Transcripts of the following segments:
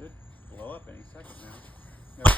Should blow up any second now. Nope.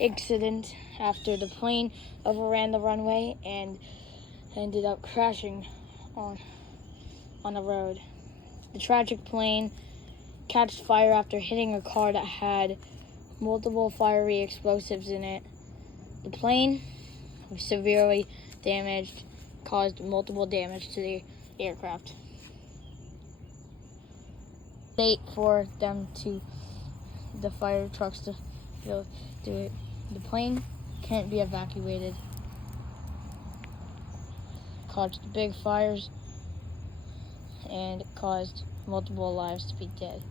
Accident after the plane overran the runway and ended up crashing on a road. The tragic plane catched fire after hitting a car that had multiple fiery explosives in it. The plane was severely damaged, caused multiple damage to the aircraft. Wait for the fire trucks to do it. The plane can't be evacuated. Caused big fires and caused multiple lives to be dead.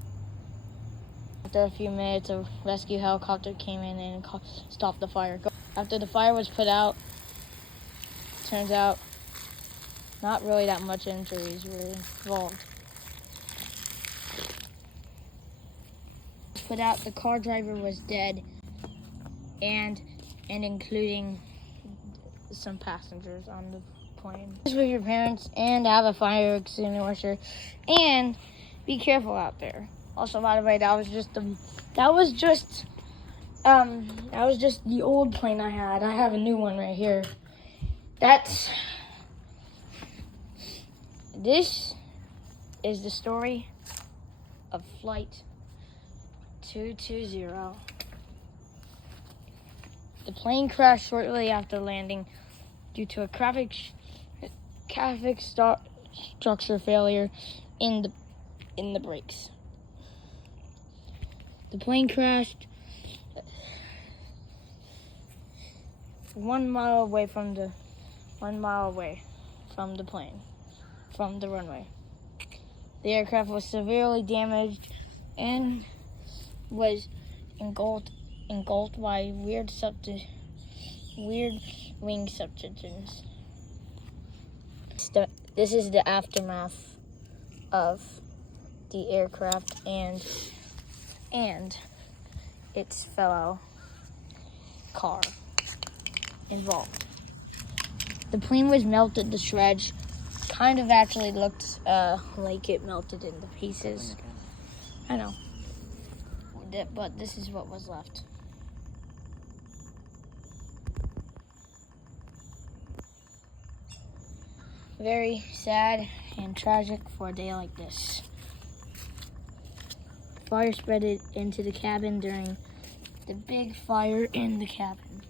After a few minutes, a rescue helicopter came in and stopped the fire. After the fire was put out, turns out not really that much injuries were involved. Put out, the car driver was dead, and including some passengers on the plane. Just with your parents and have a fire extinguisher, and be careful out there. Also, by the way, that was just the old plane I had. I have a new one right here. This is the story of Flight 220. The plane crashed shortly after landing due to a traffic structure failure in the brakes. The plane crashed 1 mile away from the runway. The aircraft was severely damaged and was engulfed by weird wing substances. This is the aftermath of the aircraft and its fellow car involved. The plane was melted to shreds. Kind of actually looked like it melted into pieces. I know. But this is what was left. Very sad and tragic for a day like this. Fire spread it into the cabin during the big fire in the cabin.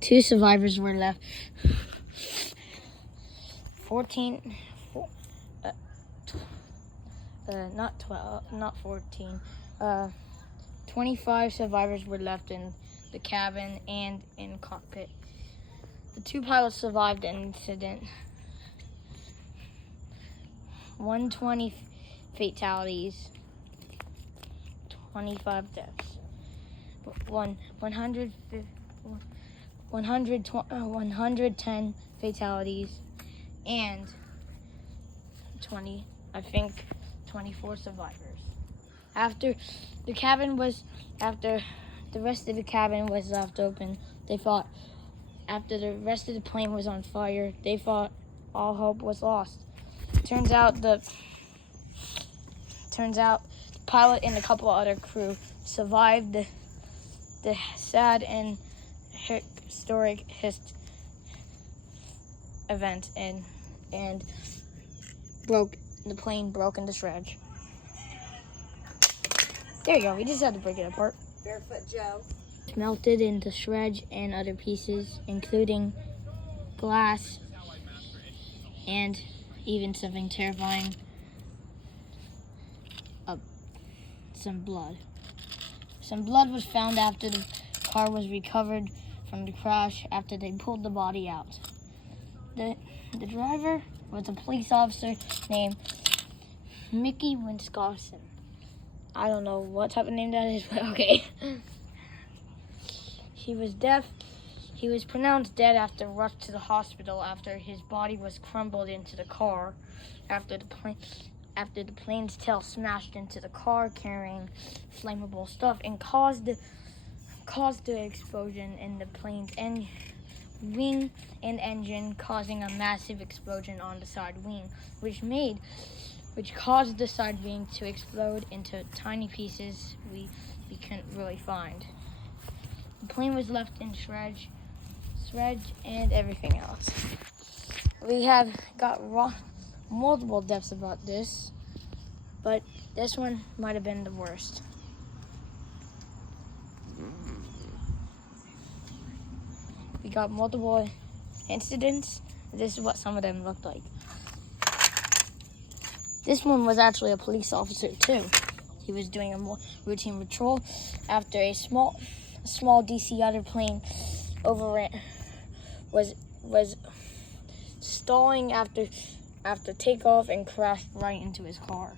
Two survivors were left. 25 survivors were left in the cabin and in cockpit. The two pilots survived the incident. 120 fatalities, 25 deaths. 110 fatalities and 24 survivors. After the rest of the cabin was left open, after the rest of the plane was on fire, they thought all hope was lost. Turns out the pilot and a couple other crew survived the sad and historic event and the plane broke into shreds. There you go. We just had to break it apart. Barefoot Joe. Melted into shreds and other pieces, including glass and even something terrifying, some blood. Some blood was found after the car was recovered from the crash after they pulled the body out. The driver was a police officer named Mickey Wisconsin. I don't know what type of name that is, but okay. He was deaf. He was pronounced dead after rushed to the hospital after his body was crumbled into the car after the plane's tail smashed into the car carrying flammable stuff and caused the explosion in the plane's wing and engine, causing a massive explosion on the side wing, which caused the side wing to explode into tiny pieces we couldn't really find. The plane was left in shreds and everything else. We have got multiple deaths about this, but this one might have been the worst. We got multiple incidents. This is what some of them looked like. This one was actually a police officer too. He was doing a routine patrol after a small DC other plane overran, was stalling after takeoff and crashed right into his car.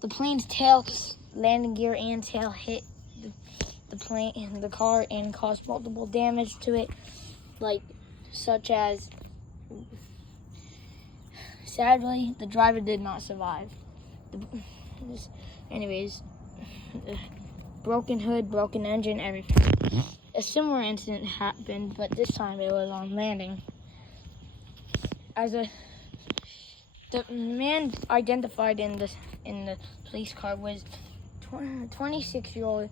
The plane's tail, landing gear and tail hit the car and caused multiple damage to it, such as, sadly, the driver did not survive. Broken hood, broken engine, everything. A similar incident happened, but this time it was on landing. The man identified in the police car was 26-year-old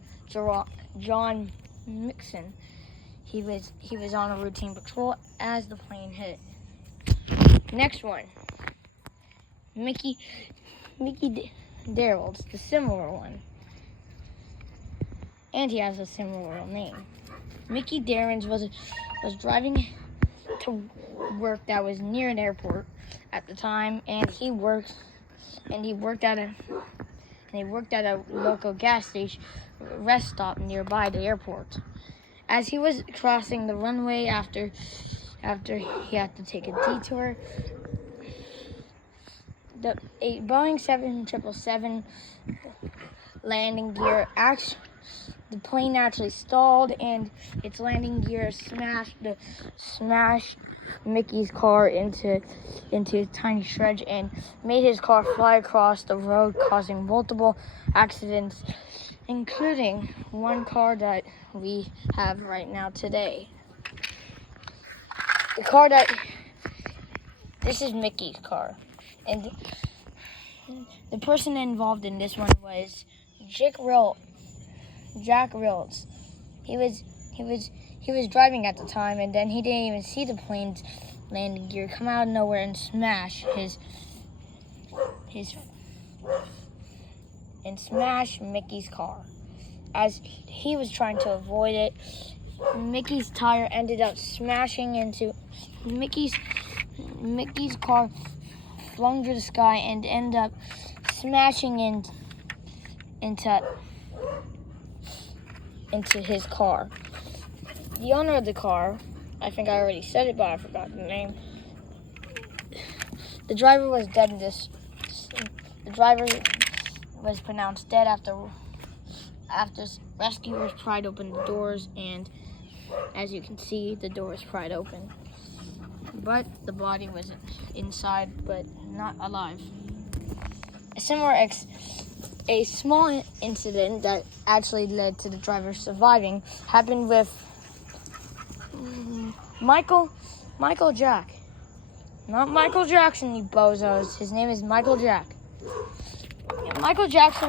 John Mixon. He was on a routine patrol as the plane hit. Next one, Mickey Darrell's, the similar one, and he has a similar name. Mickey Darrens was driving to work that was near an airport at the time, and he worked at a local gas station rest stop nearby the airport. As he was crossing the runway after he had to take a detour, a Boeing 777 landing gear the plane actually stalled, and its landing gear smashed Mickey's car into tiny shreds and made his car fly across the road, causing multiple accidents, including one car that we have right now today. This is Mickey's car, and the person involved in this one was Jack Rills. He was driving at the time, and then he didn't even see the plane's landing gear come out of nowhere and smash Mickey's car. As he was trying to avoid it, Mickey's tire ended up smashing into Mickey's car, flung through the sky, and ended up smashing into his car. The owner of the car, I think I already said it, but I forgot the name. The driver was dead in this. The driver was pronounced dead after rescuers pried open the doors, and as you can see, the doors pried open. But the body was inside, but not alive. A small incident that actually led to the driver surviving happened with Michael Jack. Not Michael Jackson, you bozos. His name is Michael Jack. Michael Jack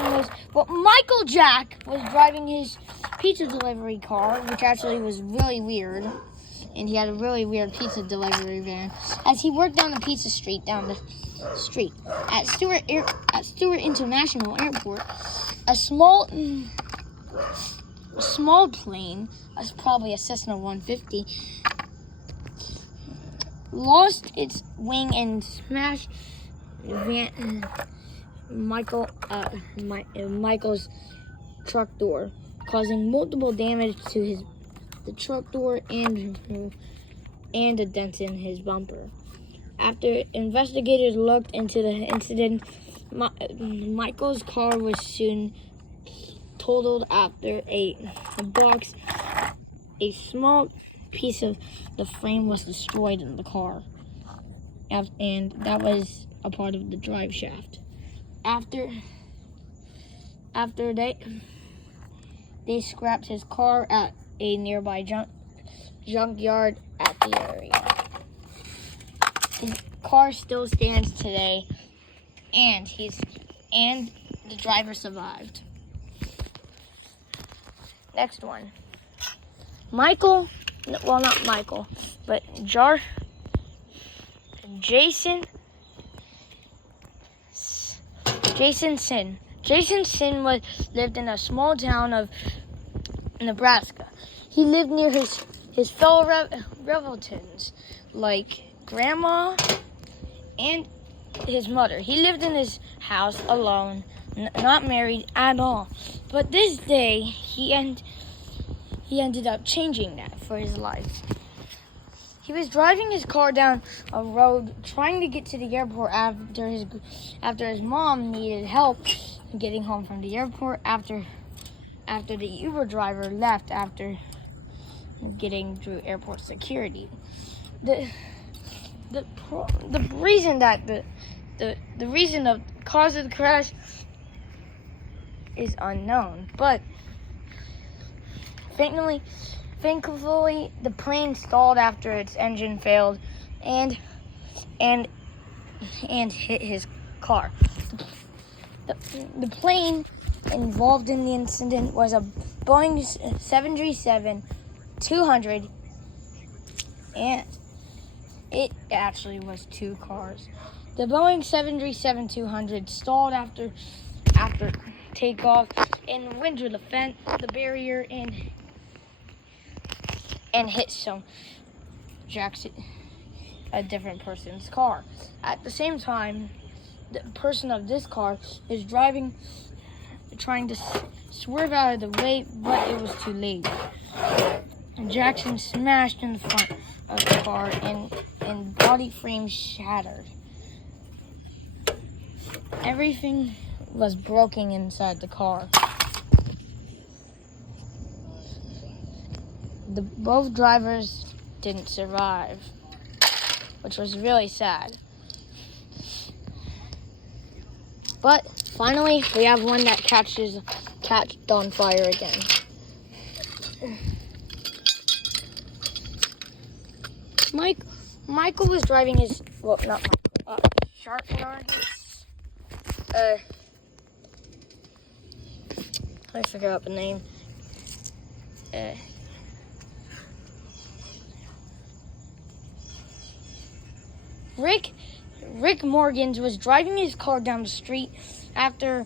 was driving his pizza delivery car, which actually was really weird. And he had a really weird pizza delivery van. As he worked down the pizza street down the street at Stewart International Airport, a small plane, probably a Cessna 150, lost its wing and smashed Michael's truck door, causing multiple damage to the truck door and and a dent in his bumper. After investigators looked into the incident, Michael's car was soon totaled after a small piece of the frame was destroyed in the car, and that was a part of the drive shaft. After they scrapped his car at a nearby junkyard at the area. The car still stands today, and the driver survived. Next one. Michael, well, not Michael, but Jason Sin. Jason Sin lived in a small town of Nebraska. He lived near his fellow relatives, like grandma and his mother. He lived in his house alone, not married at all. But this day, he ended up changing that for his life. He was driving his car down a road, trying to get to the airport after his mom needed help getting home from the airport after the Uber driver left after getting through airport security. The reason of cause of the crash is unknown, but thankfully the plane stalled after its engine failed and hit his car. The plane involved in the incident was a Boeing 737-200, and it actually was two cars. The Boeing 737-200 stalled after takeoff and went through the barrier and hit a different person's car. At the same time, the person of this car is trying to swerve out of the way, but it was too late. Jackson smashed in the front of the car and body frame shattered. Everything was broken inside the car. Both drivers didn't survive, which was really sad. But finally, we have one that catched on fire again. Michael was driving his, well, not Michael, Sharpyard. I forgot the name. Rick Morgans was driving his car down the street after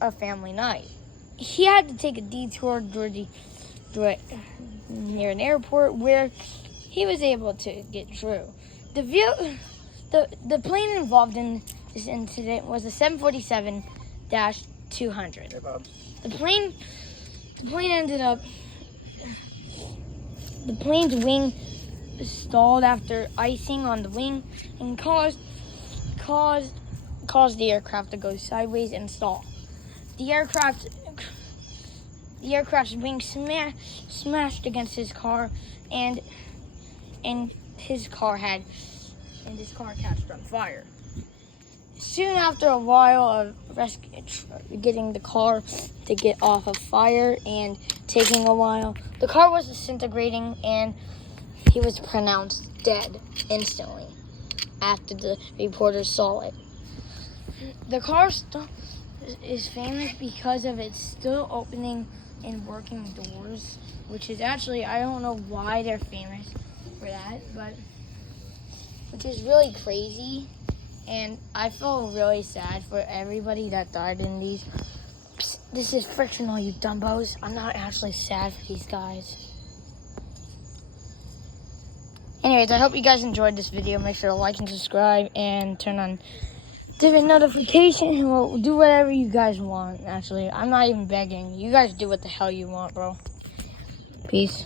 a family night. He had to take a detour near an airport where he was able to get through. The plane involved in this incident was a 747-200. Hey, Bob. The plane's wing stalled after icing on the wing and caused the aircraft to go sideways and stall. The aircraft's wing smashed against his car, and his car catched on fire. Soon after a while of getting the car to get off of fire and taking a while, the car was disintegrating and he was pronounced dead instantly after the reporters saw it. The car is famous because of its still opening and working doors, which is actually, I don't know why they're famous for that, but which is really crazy. And I feel really sad for everybody that died in these. Psst, this is fictional, you dumbos. I'm not actually sad for these guys. Anyways, I hope you guys enjoyed this video. Make sure to like and subscribe and turn on different notifications. We'll do whatever you guys want, actually. I'm not even begging. You guys do what the hell you want, bro. Peace.